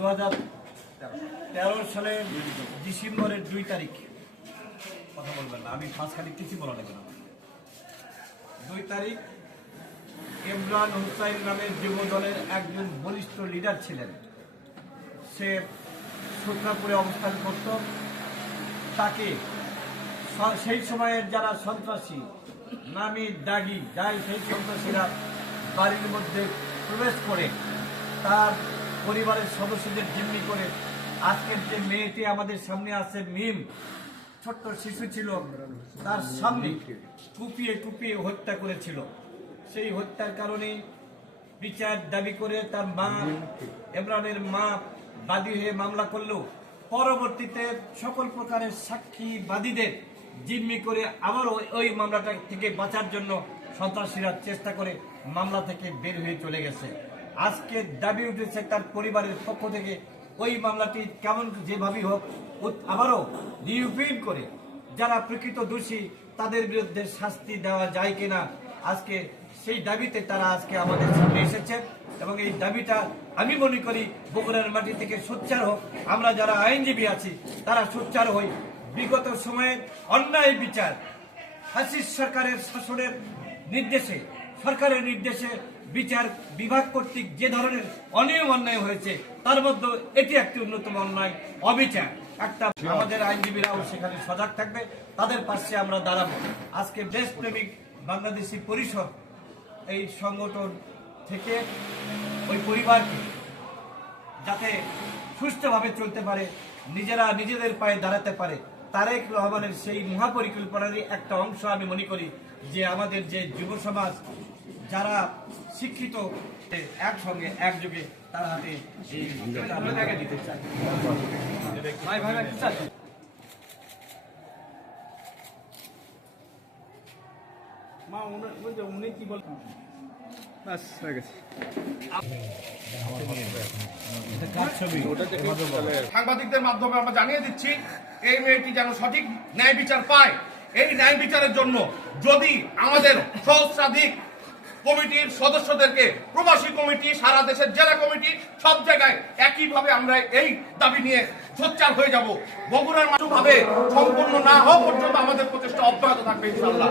2013 সালের ডিসেম্বরের 2 তারিখ, কথা বলবেন না, আমি মাঝখানে কিছু বলা লাগবে না। 2 তারিখ ইমরান হুসাইন নামের যুব দলের একজন বলিষ্ঠ লিডার ছিলেন। সে সূত্রাপুরে অবস্থান করত। তাকে সেই সময়ের যারা সন্ত্রাসী নামি দাগি যাই সেই সন্ত্রাসীরা বাড়ির মধ্যে প্রবেশ করে তার পরিবারের সদস্যদের জিম্মি করে আজকের যে মেয়েটি আমাদের সামনে আছে মিম, ছোট্ট শিশু ছিল, তার সামনে কুপিয়ে কুপিয়ে হত্যা করেছিল। সেই হত্যার কারণে বিচার দাবি করে তার মা, ইমরানের মা বাদী হয়ে মামলা করলেও পরবর্তীতে সকল প্রকারের সাক্ষীবাদীদের জিম্মি করে আবারও ওই মামলাটা থেকে বাঁচার জন্য সন্ত্রাসীরা চেষ্টা করে মামলা থেকে বের হয়ে চলে গেছে। আজকে দাবি উঠেছে তার পরিবারের পক্ষ থেকে ওই মামলাটি কেমন যেভাবেই হোক আবারও রিওপেন করে যারা প্রকৃত দোষী তাদের বিরুদ্ধে শাস্তি দেওয়া যায় কিনা, আজকে সেই দাবিতে তারা আজকে আমাদের সামনে এসেছে। এবং এই দাবিটা আমি মনে করি বগুড়ার মাটি থেকে সোচ্চার হোক, আমরা যারা আইনজীবী আছি তারা সোচ্চার হই। বিগত সময়ে অন্যায় বিচার ফ্যাসিস্ট সরকারের শাসনের নির্দেশে, সরকারের নির্দেশে বিচার বিভাগ কর্তৃক যে ধরনের অনিয়ম অন্যায় হয়েছে তার মধ্যে এটি একটি অন্যতম অন্যায়, অবিচার। একটা আমাদের আইনজীবীরাও সেখানে সজাগ থাকবে, তাদের পাশে আমরা দাঁড়াবো। আজকে দেশপ্রেমিক বাংলাদেশি পরিষদ এই সংগঠন থেকে ওই পরিবারকে যাতে সুষ্ঠুভাবে চলতে পারে, নিজেরা নিজেদের পায়ে দাঁড়াতে পারে, তারেক রহমানের সেই মহাপরিকল্পনারই একটা অংশ আমি মনে করি যে আমাদের যে যুব সমাজ যারা শিক্ষিত একসঙ্গে একযোগে তার হাতে আমরা জায়গা দিতে চাই। উনি কি বলছেন? সাংবাদিকদের মাধ্যমে আমরা জানিয়ে দিচ্ছি এই মেয়েটি যেন সঠিক ন্যায় বিচার পায়। এই ন্যায় বিচারের জন্য যদি আমাদের সহস্রাধিক কমিটির সদস্যদেরকে, প্রবাসী কমিটি, সারা দেশের জেলা কমিটি, সব জায়গায় একইভাবে আমরা এই দাবি নিয়ে সোচ্চার হয়ে যাব। বগুড়ার ভাবে সম্পূর্ণ না হওয়া পর্যন্ত আমাদের প্রচেষ্টা অব্যাহত থাকবে ইনশাআল্লাহ।